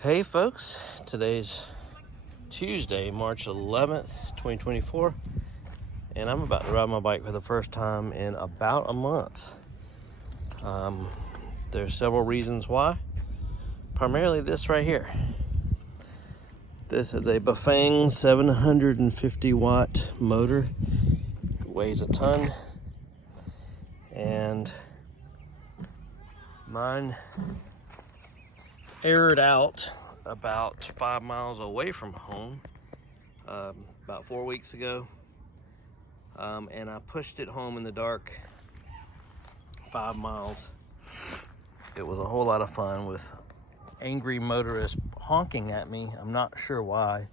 Hey folks, today's Tuesday, March 11th, 2024, and I'm about to ride my bike for the first time in about a month. There's several reasons why, primarily this right here. This is a Bafang 750 watt motor. It weighs a ton, and mine aired out about 5 miles away from home about 4 weeks ago, and I pushed it home in the dark 5 miles. It was a whole lot of fun with angry motorists honking at me. I'm not sure why,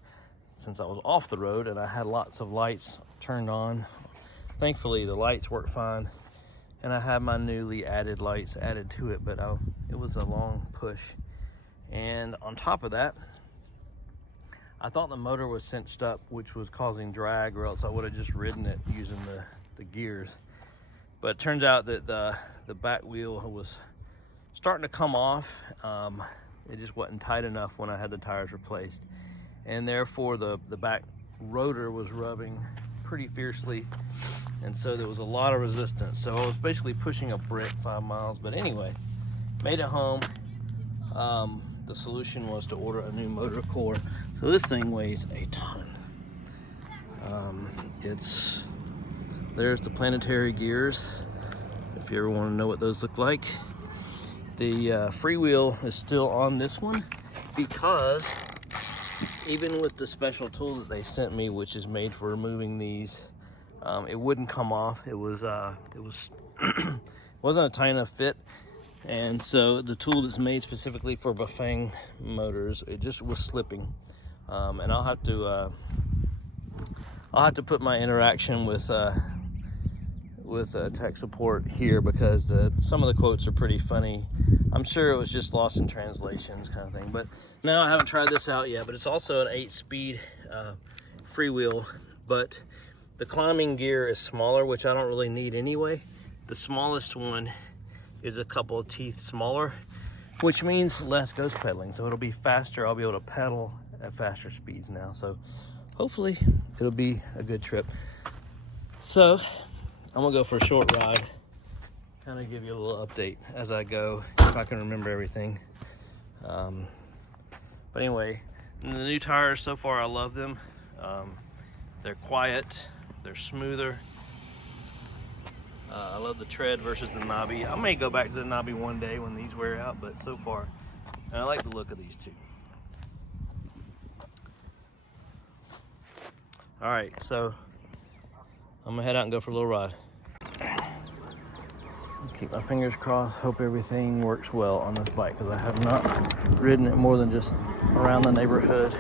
since I was off the road and I had lots of lights turned on. Thankfully the lights worked fine, and I had my newly added lights added to it, but it was a long push. And on top of that, I thought the motor was cinched up, which was causing drag, or else I would have just ridden it using the gears. But it turns out that the back wheel was starting to come off. It just wasn't tight enough when I had the tires replaced, and therefore the back rotor was rubbing pretty fiercely, and so there was a lot of resistance. So I was basically pushing a brick 5 miles. But anyway, made it home. The solution was to order a new motor core. So this thing weighs a ton. There's the planetary gears, if you ever want to know what those look like. The freewheel is still on this one, because even with the special tool that they sent me, which is made for removing these, it wouldn't come off. It wasn't a tight enough fit. And so the tool that's made specifically for Bafang motors, it just was slipping. And I'll have to put my interaction with tech support here, because some of the quotes are pretty funny. I'm sure it was just lost in translations kind of thing. But now I haven't tried this out yet, but it's also an 8-speed freewheel, but the climbing gear is smaller, which I don't really need anyway. The smallest one is a couple of teeth smaller, which means less ghost pedaling. So it'll be faster. I'll be able to pedal at faster speeds now. So hopefully it'll be a good trip. So I'm gonna go for a short ride, kind of give you a little update as I go, if I can remember everything. But anyway, the new tires so far, I love them. They're quiet, they're smoother. I love the tread versus the knobby. I may go back to the knobby one day when these wear out, but so far, and I like the look of these two. All right, so I'm gonna head out and go for a little ride. Keep my fingers crossed, hope everything works well on this bike, because I have not ridden it more than just around the neighborhood.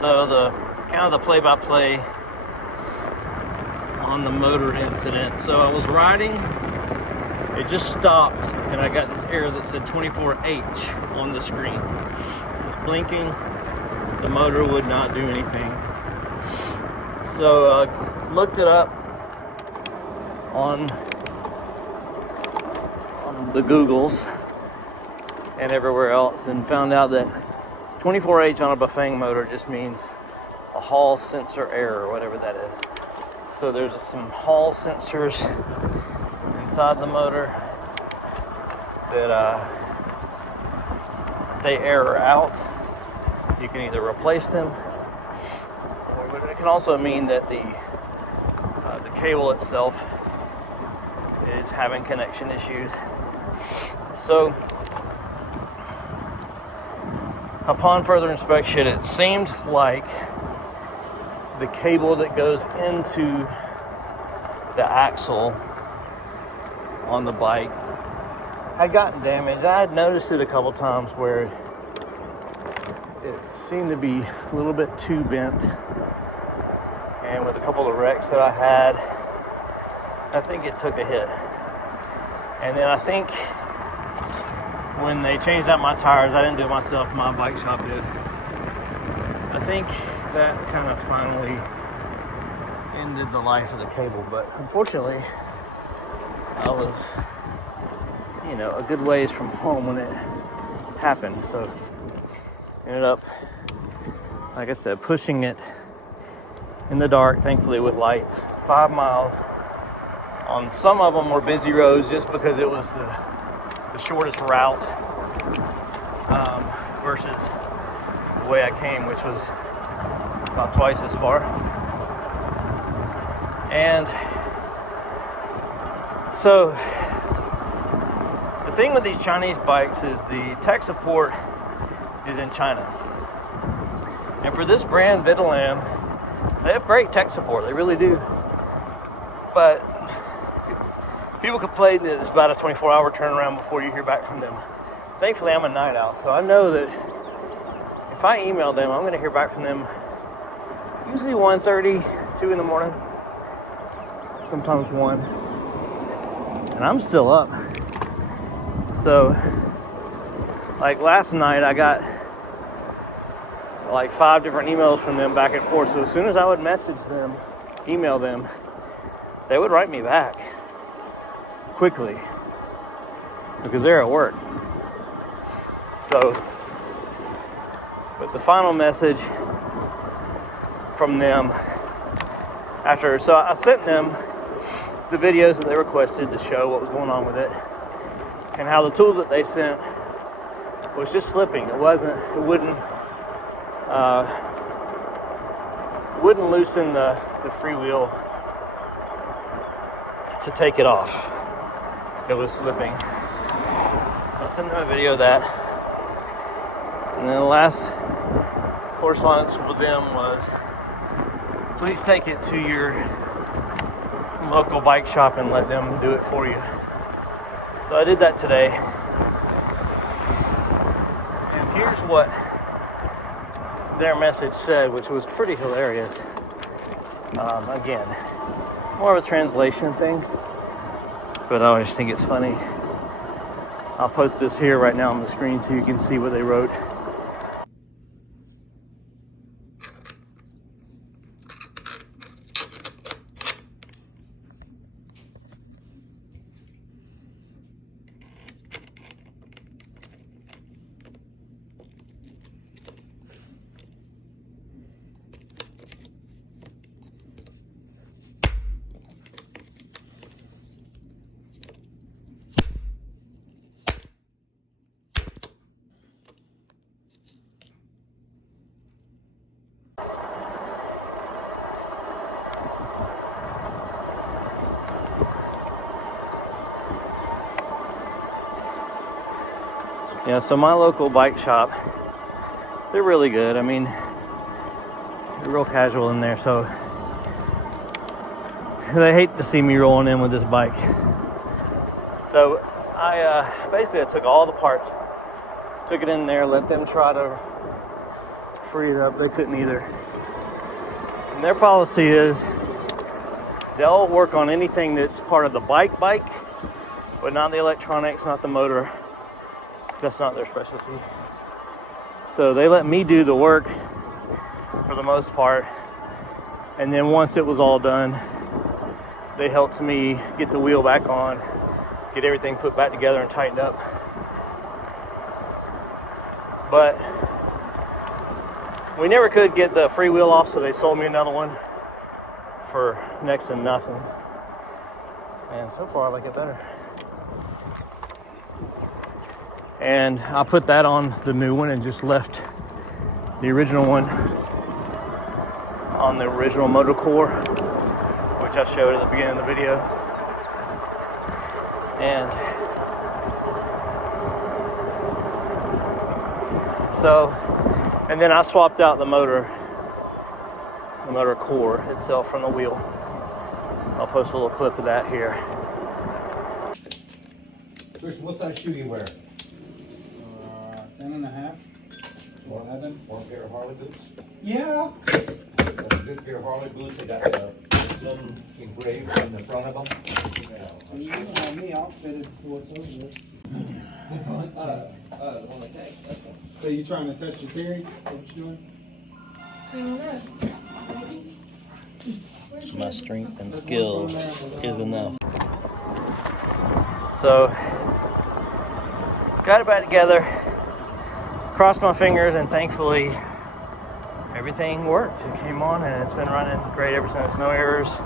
So the kind of the play-by-play on the motor incident. So I was riding, it just stopped, and I got this error that said 24H on the screen. It was blinking, the motor would not do anything. So I looked it up on the Googles and everywhere else, and found out that 24H on a Bafang motor just means a hall sensor error, or whatever that is. So there's some hall sensors inside the motor that if they error out, you can either replace them, or it can also mean that the cable itself is having connection issues. So upon further inspection, it seemed like the cable that goes into the axle on the bike had gotten damaged. I had noticed it a couple times where it seemed to be a little bit too bent, and with a couple of wrecks that I had, I think it took a hit. And then I think when they changed out my tires. I didn't do it myself, my bike shop did. I think that kind of finally ended the life of the cable, but unfortunately I was, you know, a good ways from home when it happened, so ended up, like I said, pushing it in the dark, thankfully with lights, 5 miles. On some of them were busy roads just because it was the shortest route versus the way I came, which was about twice as far. And so the thing with these Chinese bikes is the tech support is in China. And for this brand, Vitilan, they have great tech support, they really do. But people complain that it's about a 24-hour turnaround before you hear back from them. Thankfully, I'm a night owl, so I know that if I email them, I'm going to hear back from them usually 1:30, 2 in the morning, sometimes 1. And I'm still up. So, like last night, I got like 5 different emails from them back and forth. So as soon as I would message them, email them, they would write me back quickly because they're at work. So, but the final message from them after, so I sent them the videos that they requested to show what was going on with it and how the tool that they sent was just slipping. It wouldn't loosen the freewheel to take it off. It was slipping. So I sent them a video of that. And then the last correspondence with them was, please take it to your local bike shop and let them do it for you. So I did that today. And here's what their message said, which was pretty hilarious. Again, more of a translation thing, but I always think it's funny. I'll post this here right now on the screen so you can see what they wrote. Yeah, so my local bike shop, they're really good. I mean, they're real casual in there, so they hate to see me rolling in with this bike. So I took all the parts, took it in there, let them try to free it up. They couldn't either. And their policy is they'll work on anything that's part of the bike, but not the electronics, not the motor. That's not their specialty. So they let me do the work for the most part. And then once it was all done, they helped me get the wheel back on, get everything put back together and tightened up. But we never could get the free wheel off, so they sold me another one for next to nothing. And so far I like it better. And I put that on the new one and just left the original one on the original motor core, which I showed at the beginning of the video. And so, and then I swapped out the motor core itself from the wheel. So I'll post a little clip of that here. Christian, what size shoe you wear? 10.5. 11. One pair of Harley boots? Yeah. That's a good pair of Harley boots. They got something engraved on the front of them. So you know me, I'll fit it before it's over. So you trying to test your theory? Is that what you're doing? I don't know. Where's My the- strength and skill is enough. So, got it back together, crossed my fingers, and thankfully everything worked. It came on and it's been running great ever since. No errors.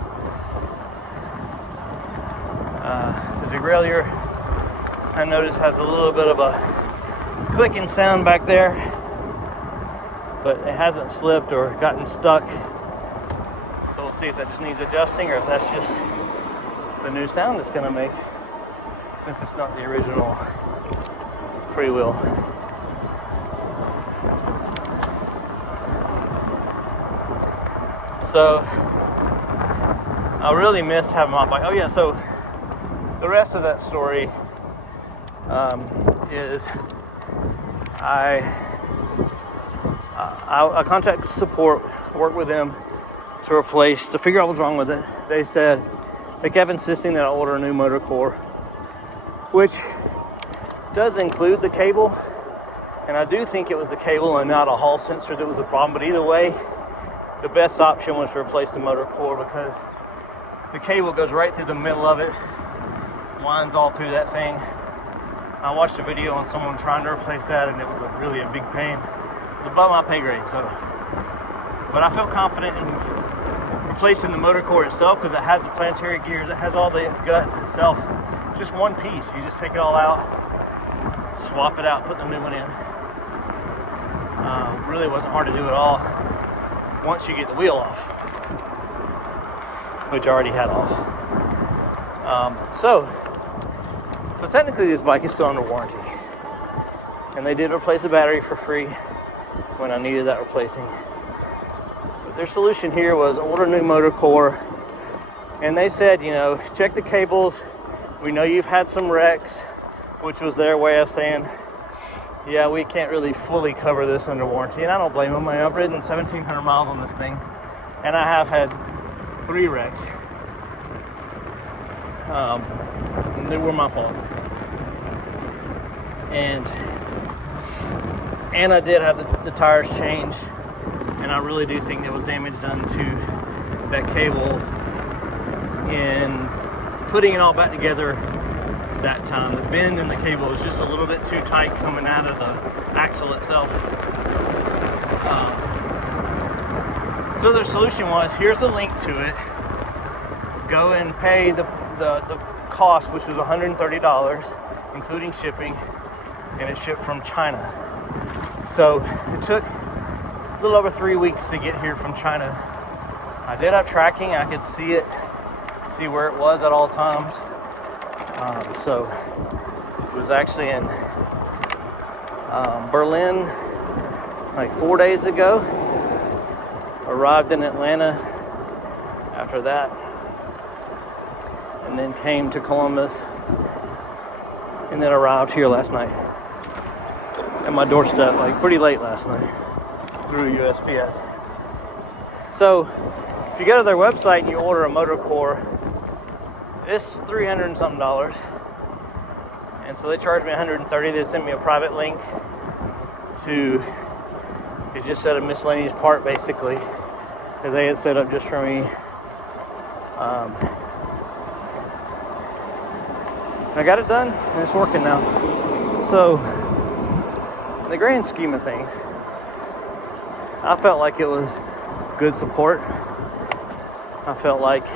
The derailleur, I noticed, has a little bit of a clicking sound back there, but it hasn't slipped or gotten stuck. So we'll see if that just needs adjusting or if that's just the new sound it's gonna make, since it's not the original freewheel. So I really missed having my bike. Oh yeah, so the rest of that story is I contacted support, worked with them to figure out what's wrong with it. They said, they kept insisting that I order a new motor core, which does include the cable. And I do think it was the cable and not a Hall sensor that was the problem. But either way, the best option was to replace the motor core, because the cable goes right through the middle of it, winds all through that thing. I watched a video on someone trying to replace that, and it was really a big pain. It's above my pay grade, so. But I felt confident in replacing the motor core itself, because it has the planetary gears, it has all the guts itself. Just one piece. You just take it all out, swap it out, put the new one in. Really wasn't hard to do at all once you get the wheel off, which I already had off. So technically this bike is still under warranty, and they did replace the battery for free when I needed that replacing. But their solution here was order a new motor core, and they said, you know, check the cables. We know you've had some wrecks, which was their way of saying, yeah, we can't really fully cover this under warranty. And I don't blame them. I've ridden 1,700 miles on this thing, and I have had 3 wrecks. And they were my fault. And I did have the tires changed, and I really do think there was damage done to that cable in putting it all back together that time. The bend in the cable was just a little bit too tight coming out of the axle itself. So their solution was, here's the link to it. Go and pay the cost, which was $130, including shipping, and it shipped from China. So it took a little over 3 weeks to get here from China. I did have tracking. I could see where it was at all times. So it was actually in Berlin like 4 days ago. Arrived in Atlanta after that, and then came to Columbus, and then arrived here last night at my doorstep, like pretty late last night, through USPS. So if you go to their website and you order a motor core, it's $300 and something. And so they charged me $130. They sent me a private link to, it just said a miscellaneous part basically that they had set up just for me. I got it done and it's working now. So in the grand scheme of things, I felt like it was good support. I felt like,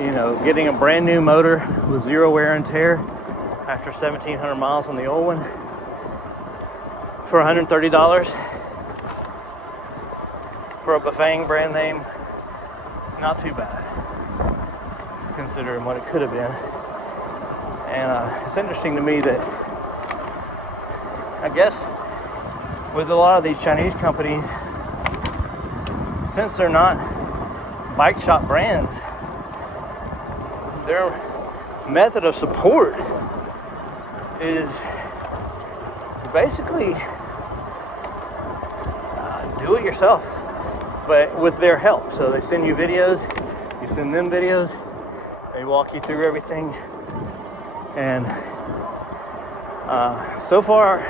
you know, getting a brand new motor with 0 wear and tear after 1,700 miles on the old one for $130 for a Bafang brand name, not too bad considering what it could have been. And it's interesting to me that I guess with a lot of these Chinese companies, since they're not bike shop brands, their method of support is basically do it yourself, but with their help. So they send you videos, you send them videos, they walk you through everything, and So far,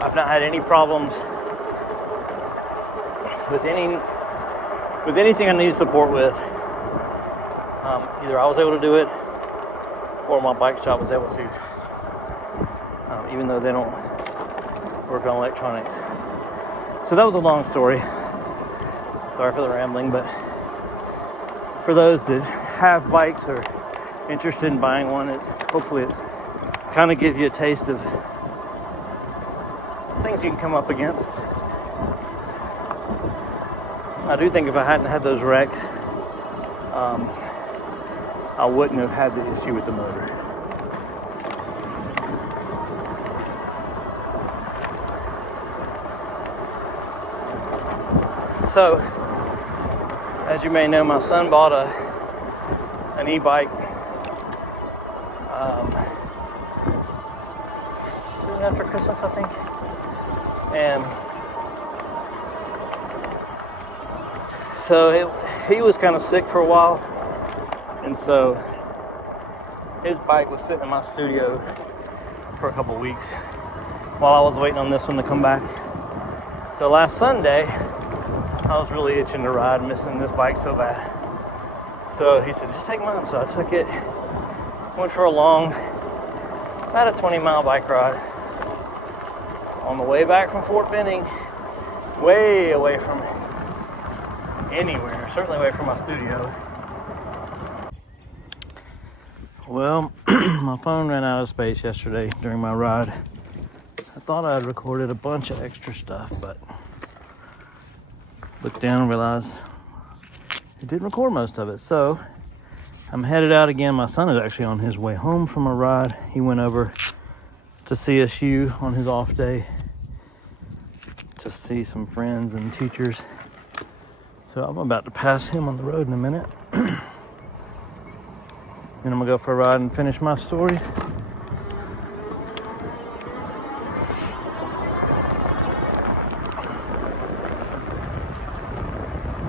I've not had any problems with anything I need support with. Either I was able to do it, or my bike shop was able to. Even though they don't work on electronics. So that was a long story. Sorry for the rambling, but for those that have bikes or interested in buying one, hopefully it's kind of gives you a taste of things you can come up against. I do think if I hadn't had those wrecks, I wouldn't have had the issue with the motor. So, as you may know, my son bought an e-bike soon after Christmas, I think. And so he was kind of sick for a while. And so his bike was sitting in my studio for a couple weeks while I was waiting on this one to come back. So last Sunday, I was really itching to ride, missing this bike so bad. So he said, just take mine. So I took it, went for about a 20-mile bike ride. On the way back from Fort Benning, way away from anywhere, certainly away from my studio. Well, my phone ran out of space yesterday during my ride. I thought I had recorded a bunch of extra stuff, but looked down and realized it didn't record most of it. So I'm headed out again. My son is actually on his way home from a ride. He went over to CSU on his off day to see some friends and teachers. So I'm about to pass him on the road in a minute. Then I'm gonna go for a ride and finish my stories.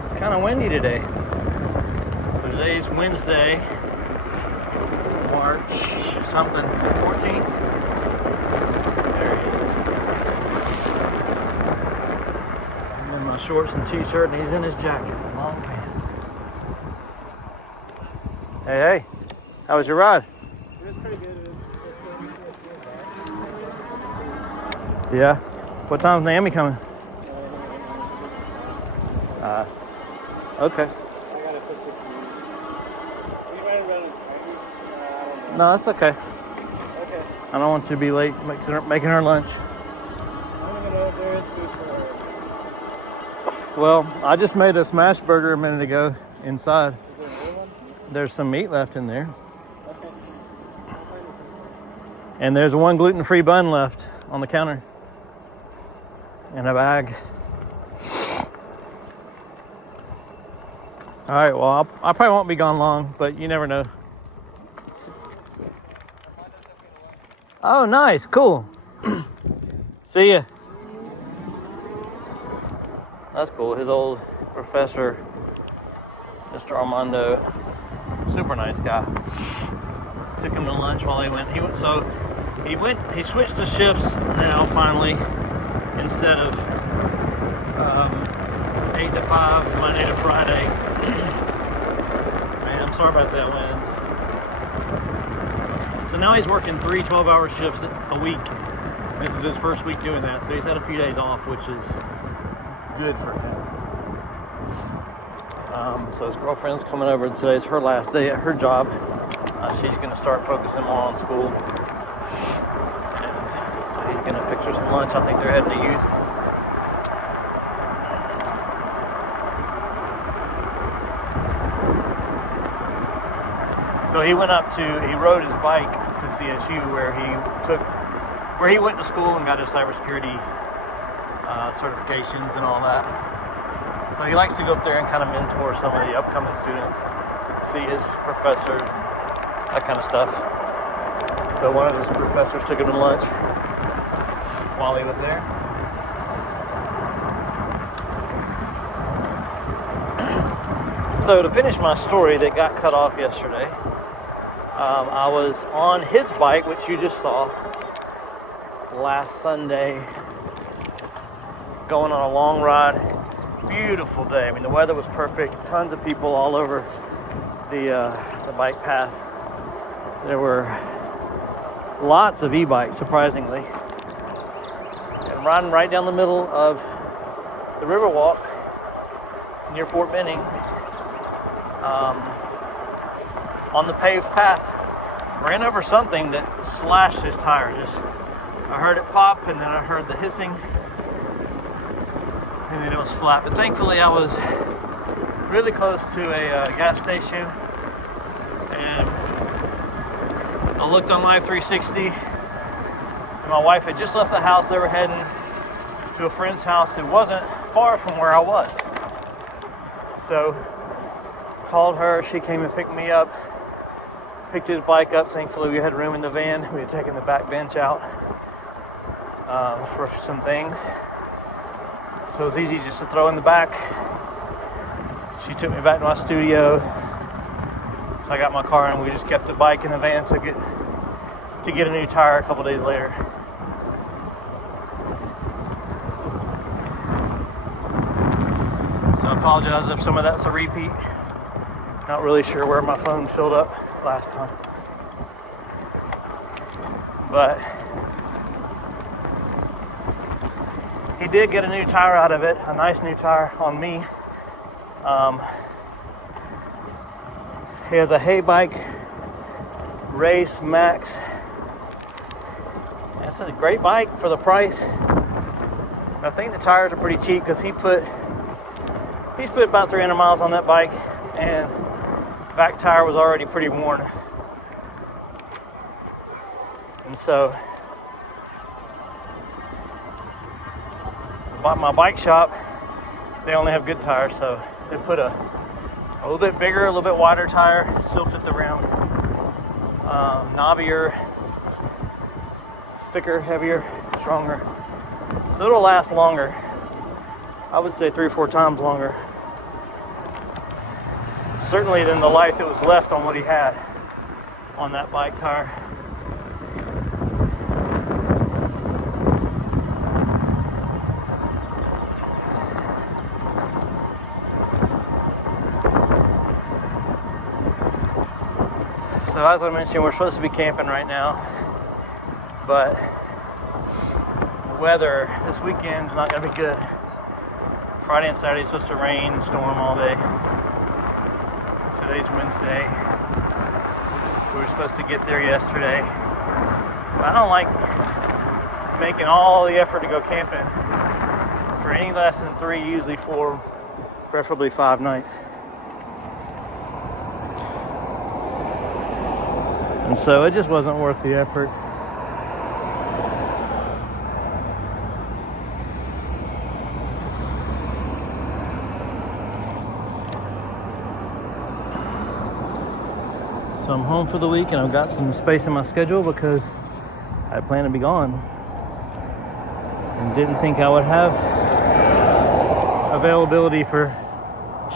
It's kind of windy today. So today's Wednesday, March something, 14th. There he is. I'm in my shorts and t-shirt, and he's in his jacket and long pants. Hey, how was your ride? It was pretty good. Yeah. What time's Naomi coming? Okay. I got a picture for you. Are you running around in time? I don't know. No, that's okay. Okay. I don't want you to be late making her lunch. I don't even know if there is food for her. Well, I just made a smash burger a minute ago inside. Is there another one? There's some meat left in there. Okay. I'll find it for you. And there's one gluten-free bun left on the counter. In a bag. All right, well, I probably won't be gone long, but you never know. Oh, nice, cool. See ya. That's cool. His old professor, Mr. Armando, super nice guy. Took him to lunch while he went. He switched to shifts now, finally, instead of 8 to 5, Monday to Friday. Man, I'm sorry about that wind. So now he's working 3 12-hour shifts a week. This is his first week doing that, so he's had a few days off, which is good for him. So his girlfriend's coming over today. It's her last day at her job. She's going to start focusing more on school. And so he's going to fix her some lunch. I think they're heading to youth. So he rode his bike to CSU where he went to school and got his cybersecurity certifications and all that. So he likes to go up there and kind of mentor some of the upcoming students, see his professors, and that kind of stuff. So one of his professors took him to lunch while he was there. So to finish my story that got cut off yesterday, I was on his bike, which you just saw last Sunday, going on a long ride. Beautiful day. I mean, the weather was perfect. Tons of people all over the bike path. There were lots of e-bikes, surprisingly. And riding right down the middle of the Riverwalk near Fort Benning, on the paved path, ran over something that slashed his tire. I heard it pop, and then I heard the hissing, and then it was flat. But thankfully, I was really close to a gas station, and I looked on Live 360, and my wife had just left the house. They were heading to a friend's house. It wasn't far from where I was. So called her. She came and picked me up, picked his bike up. Thankfully, we had room in the van. We had taken the back bench out for some things. So it was easy just to throw in the back. She took me back to my studio. So I got my car and we just kept the bike in the van, took it to get a new tire a couple days later. So I apologize if some of that's a repeat. Not really sure where my phone filled up last time. But he did get a new tire out of it, a nice new tire on me. He has a Ebike Race Max. It's a great bike for the price. I think the tires are pretty cheap because he's put about 300 miles on that bike, and the back tire was already pretty worn. And so my bike shop, they only have good tires, so they put a little bit bigger, a little bit wider tire, still fit the rim, knobbier, thicker, heavier, stronger, so it'll last longer. I would say 3 or 4 times longer, certainly than the life that was left on what he had on that bike tire. So as I mentioned, we're supposed to be camping right now, but the weather this weekend is not going to be good. Friday and Saturday is supposed to rain and storm all day. Today's Wednesday. We were supposed to get there yesterday. But I don't like making all the effort to go camping for any less than 3, usually 4, preferably 5 nights. And so it just wasn't worth the effort. So I'm home for the week, and I've got some space in my schedule because I planned to be gone and didn't think I would have availability for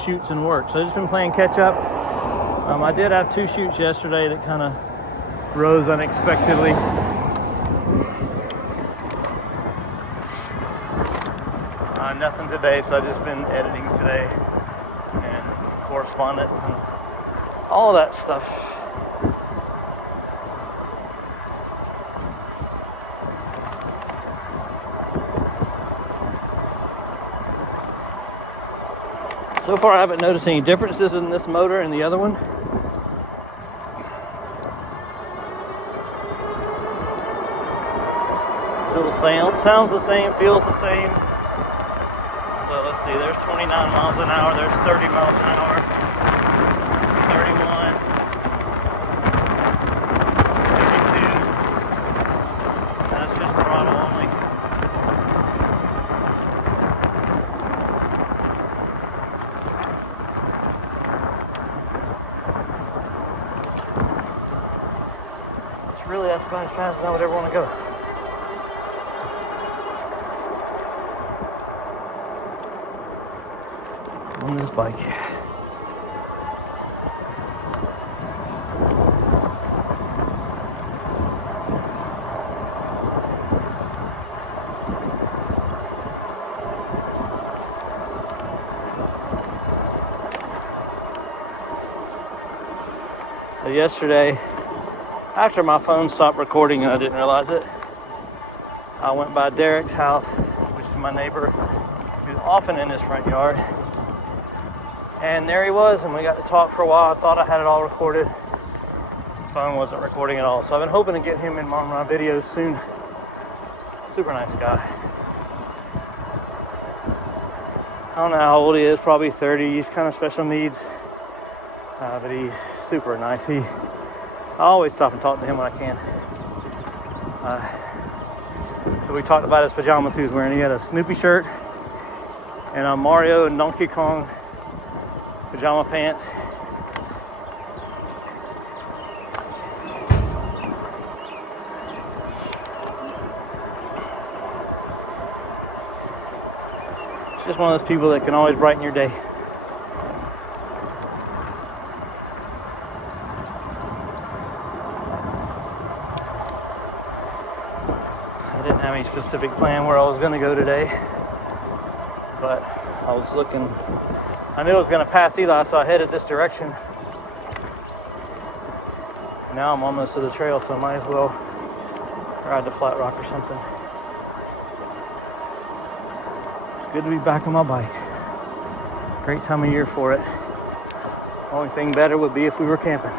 shoots and work. So I've just been playing catch up. I did have 2 shoots yesterday that kind of rose unexpectedly. Nothing today, so I've just been editing today and correspondence and all that stuff. So far I haven't noticed any differences in this motor and the other one. Still sounds the same, feels the same. So let's see, there's 29 miles an hour, there's 30 miles an hour, 31, 32. That's just throttle only. It's really that's about as fast as I would ever want to go. On this bike. So yesterday, after my phone stopped recording and I didn't realize it, I went by Derek's house, which is my neighbor, who's often in his front yard. And there he was, and we got to talk for a while. I thought I had it all recorded. Phone wasn't recording at all. So I've been hoping to get him in one of my videos soon. Super nice guy. I don't know how old he is, probably 30. He's kind of special needs, but he's super nice. I always stop and talk to him when I can. So we talked about his pajamas he was wearing. He had a Snoopy shirt and a Mario and Donkey Kong pajama pants. It's just one of those people that can always brighten your day. I didn't have any specific plan where I was going to go today, but I was looking. I knew I was going to pass Eli, so I headed this direction. Now I'm almost to the trail, so I might as well ride the flat rock or something. It's good to be back on my bike. Great time of year for it. Only thing better would be if we were camping.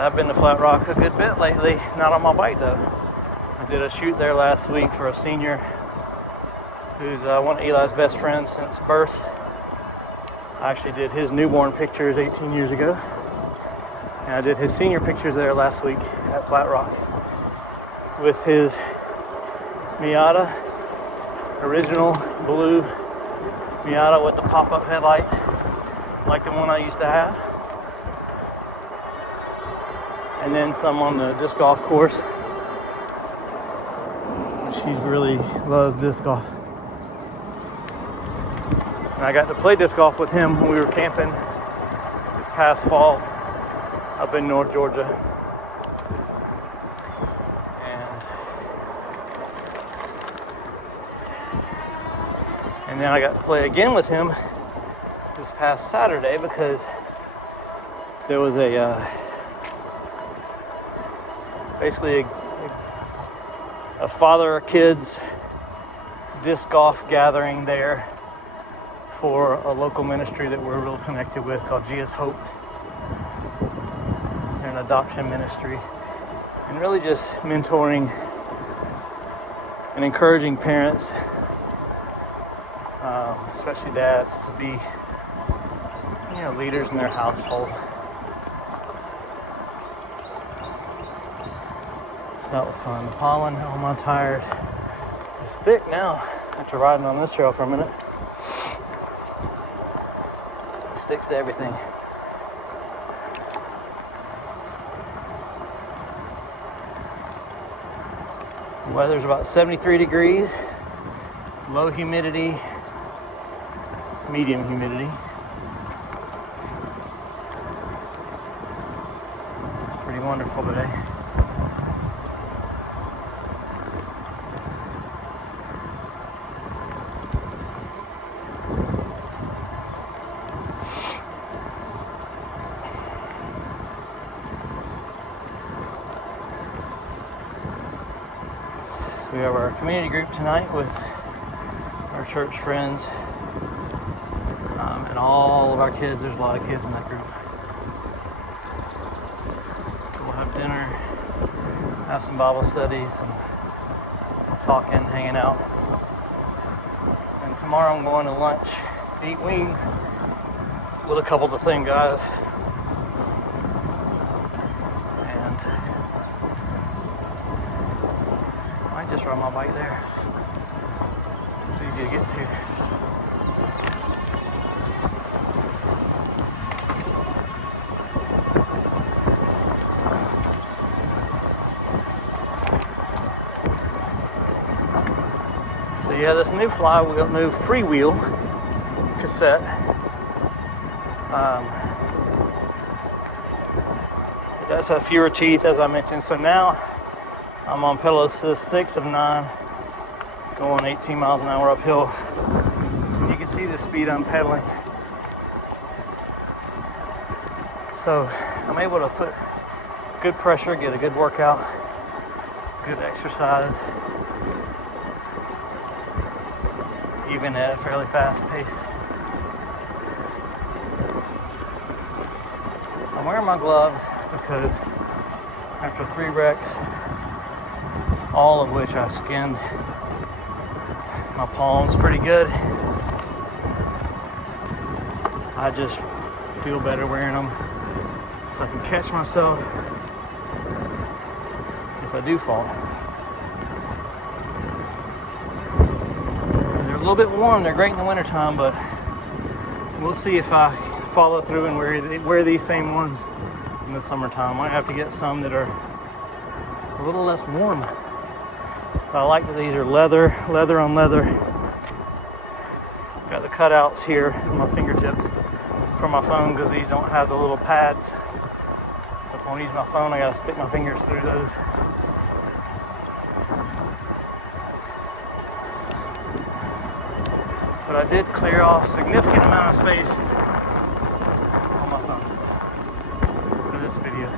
I've been to Flat Rock a good bit lately, not on my bike though. I did a shoot there last week for a senior who's one of Eli's best friends since birth. I actually did his newborn pictures 18 years ago. And I did his senior pictures there last week at Flat Rock with his Miata, original blue Miata with the pop-up headlights, like the one I used to have. And then some on the disc golf course. She really loves disc golf. And I got to play disc golf with him when we were camping this past fall up in North Georgia. And then I got to play again with him this past Saturday because there was basically a father kids disc golf gathering there for a local ministry that we're real connected with called Jesus Hope. They're an adoption ministry, and really just mentoring and encouraging parents, especially dads, to be leaders in their household. That was fun. The pollen on my tires is thick now after riding on this trail for a minute. It sticks to everything. The weather's about 73 degrees, low humidity, medium humidity. It's pretty wonderful today. We have our community group tonight with our church friends and all of our kids. There's a lot of kids in that group. So we'll have dinner, have some Bible studies, and talking, hanging out. And tomorrow I'm going to lunch to eat wings with a couple of the same guys. Just ride my bike there. It's easy to get to. So yeah, this new flywheel, new freewheel cassette. It does have fewer teeth, as I mentioned. So now I'm on pedal assist 6 of 9, going 18 miles an hour uphill. You can see the speed I'm pedaling. So I'm able to put good pressure, get a good workout, good exercise, even at a fairly fast pace. So I'm wearing my gloves because after 3 wrecks, all of which I skinned my palms pretty good, I just feel better wearing them so I can catch myself if I do fall. They're a little bit warm, they're great in the wintertime, but we'll see if I follow through and wear these same ones in the summertime. Might have to get some that are a little less warm. But I like that these are leather on leather. Got the cutouts here on my fingertips for my phone because these don't have the little pads. So if I want to use my phone, I gotta stick my fingers through those. But I did clear off a significant amount of space on my phone for this video.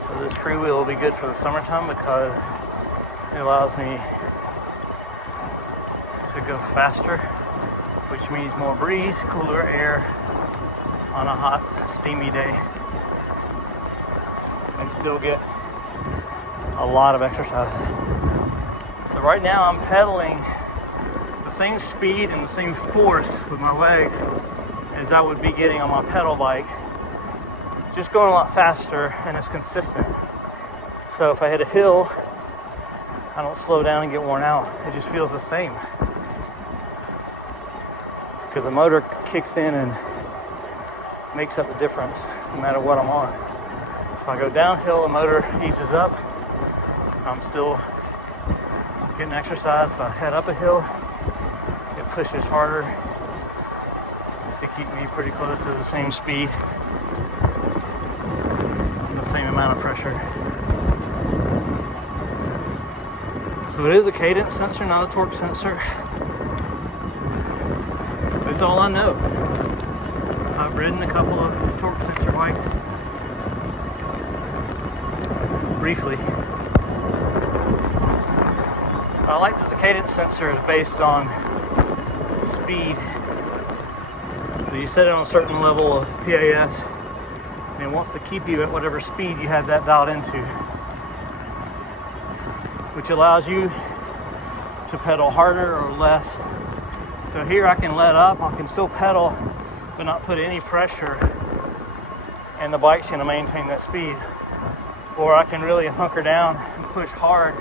So this freewheel will be good for the summertime because it allows me to go faster, which means more breeze, cooler air on a hot, steamy day, and still get a lot of exercise. So right now I'm pedaling the same speed and the same force with my legs as I would be getting on my pedal bike, just going a lot faster, and it's consistent. So if I hit a hill, I don't slow down and get worn out. It just feels the same because the motor kicks in and makes up the difference no matter what I'm on. So if I go downhill, the motor eases up. I'm still getting exercise. If I head up a hill, it pushes harder to keep me pretty close to the same speed and the same amount of pressure. So it is a cadence sensor, not a torque sensor. But it's all I know. I've ridden a couple of torque sensor bikes briefly. I like that the cadence sensor is based on speed. So you set it on a certain level of PAS, and it wants to keep you at whatever speed you have that dialed into, which allows you to pedal harder or less. So here I can let up, I can still pedal, but not put any pressure, and the bike's gonna maintain that speed. Or I can really hunker down and push hard,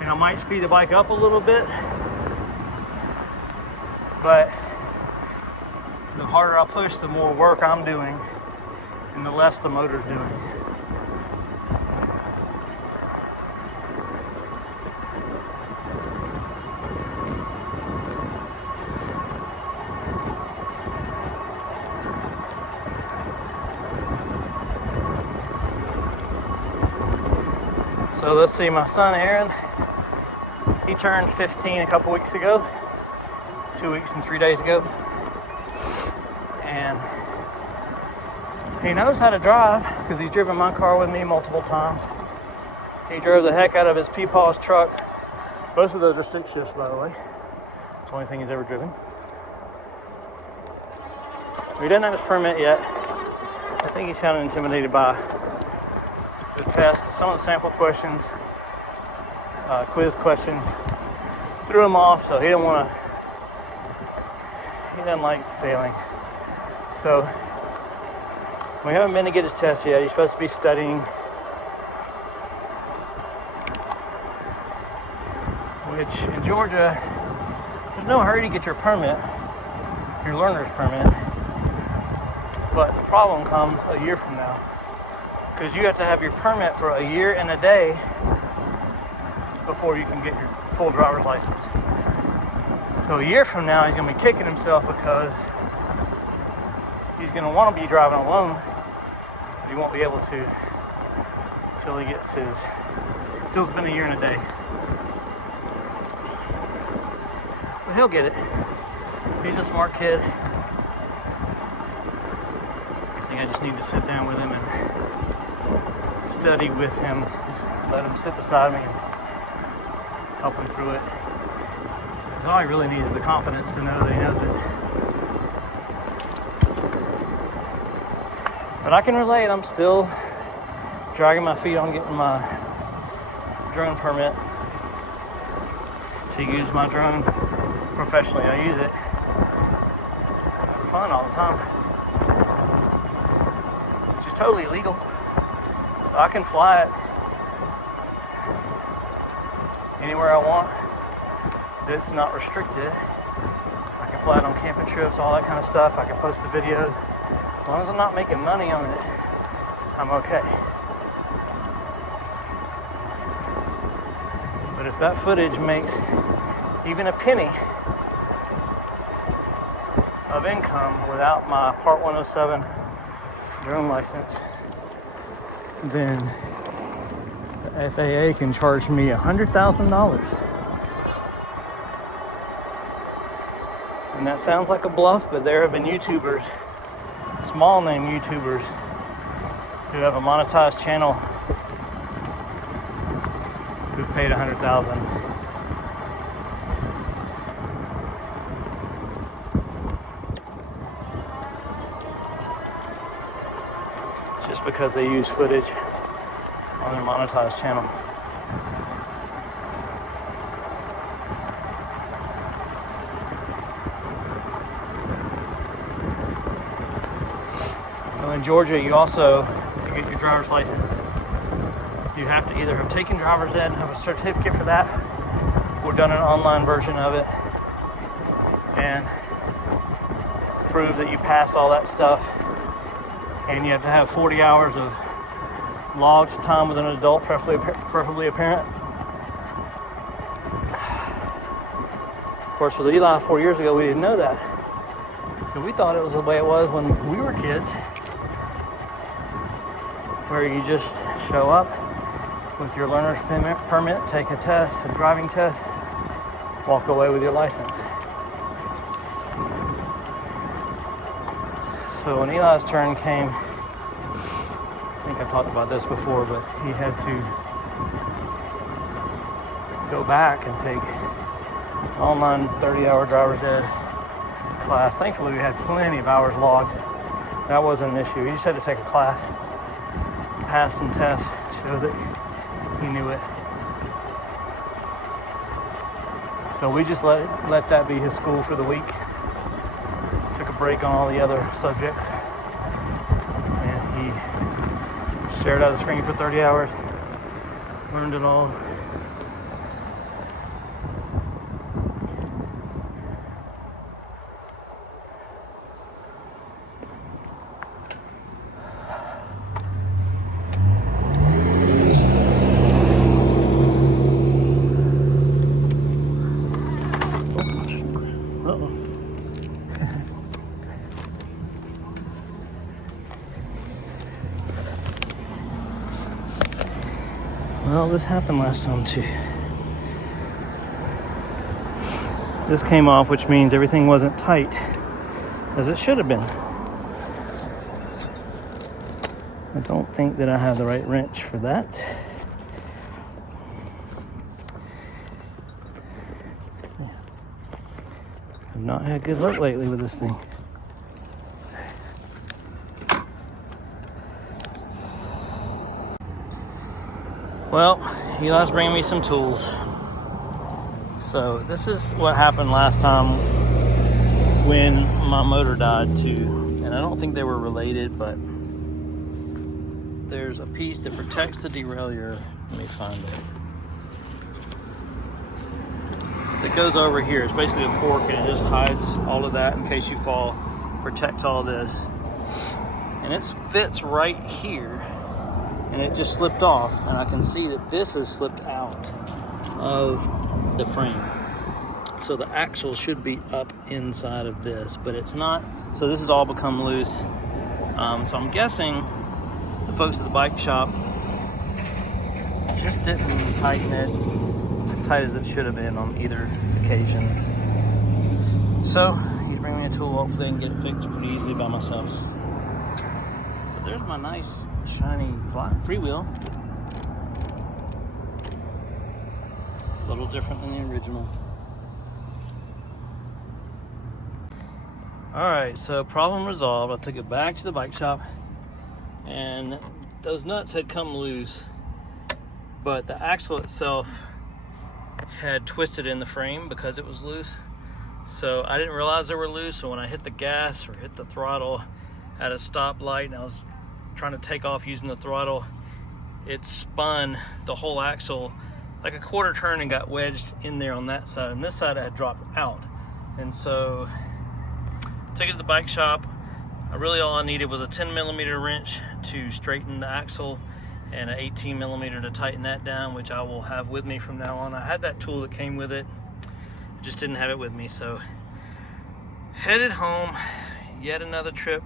and I might speed the bike up a little bit, but the harder I push, the more work I'm doing, and the less the motor's doing. So let's see, my son Aaron, he turned 15 a couple weeks ago, 2 weeks and 3 days ago. And he knows how to drive because he's driven my car with me multiple times. He drove the heck out of his Peepaw's truck. Both of those are stick shifts, by the way. It's the only thing he's ever driven. He doesn't have his permit yet. I think he's kind of intimidated by the test. Some of the sample questions, quiz questions, threw him off, so he doesn't like failing. So We haven't been to get his test yet. He's supposed to be studying. Which, in Georgia, there's no hurry to get your permit, your learner's permit. But the problem comes a year from now. Because you have to have your permit for a year and a day before you can get your full driver's license. So a year from now, he's going to be kicking himself because he's going to want to be driving alone, but he won't be able to until he gets his, until it's been a year and a day. But he'll get it. He's a smart kid. I think I just need to sit down with him and study with him. Just let him sit beside me and help him through it. Because all he really needs is the confidence to know that he knows it. But I can relate. I'm still dragging my feet on getting my drone permit to use my drone professionally. I use it for fun all the time, which is totally legal. So I can fly it anywhere I want that's not restricted. I can fly it on camping trips, all that kind of stuff. I can post the videos. As long as I'm not making money on it, I'm okay. But if that footage makes even a penny of income without my Part 107 drone license, then the FAA can charge me $100,000. And that sounds like a bluff, but there have been YouTubers, small name YouTubers, who have a monetized channel who've paid $100,000. Just because they use footage on their monetized channel. So in Georgia, you also, to get your driver's license, you have to either have taken driver's ed and have a certificate for that, or done an online version of it and prove that you passed all that stuff. And you have to have 40 hours of logged time with an adult, preferably a parent. Of course, with Eli 4 years ago, we didn't know that. So we thought it was the way it was when we were kids, where you just show up with your learner's permit, take a test, a driving test, walk away with your license. So when Eli's turn came, I think I talked about this before, but he had to go back and take an online 30-hour driver's ed class. Thankfully, we had plenty of hours logged. That wasn't an issue. He just had to take a class, pass some tests, show that he knew it. So we just let that be his school for the week. Took a break on all the other subjects, and he stared at a screen for 30 hours, learned it all. Well, this happened last time too. This came off, which means everything wasn't tight as it should have been. I don't think that I have the right wrench for that. I've not had good luck lately with this thing. Well, Eli's bringing me some tools. So this is what happened last time when my motor died too. And I don't think they were related, but there's a piece that protects the derailleur. Let me find it. That goes over here. It's basically a fork, and it just hides all of that in case you fall. Protects all this. And it fits right here. And it just slipped off. And I can see that this has slipped out of the frame. So the axle should be up inside of this, but it's not. So this has all become loose. So I'm guessing the folks at the bike shop just didn't tighten it as tight as it should have been on either occasion. So he's bringing me a tool. Hopefully I can get it fixed pretty easily by myself. But there's my nice shiny freewheel. A little different than the original. Alright, so problem resolved. I took it back to the bike shop, and those nuts had come loose, but the axle itself had twisted in the frame because it was loose. So I didn't realize they were loose, so when I hit the gas or hit the throttle at a stoplight and I was trying to take off using the throttle, it spun the whole axle like a quarter turn and got wedged in there on that side, and this side I had dropped out. And so took it to the bike shop. Really all I needed was a 10mm wrench to straighten the axle and an 18mm to tighten that down, which I will have with me from now on. I had that tool that came with it, just didn't have it with me. So headed home, yet another trip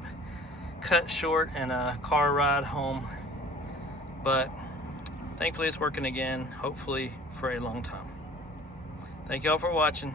cut short and a car ride home. But thankfully it's working again, hopefully for a long time. Thank y'all for watching.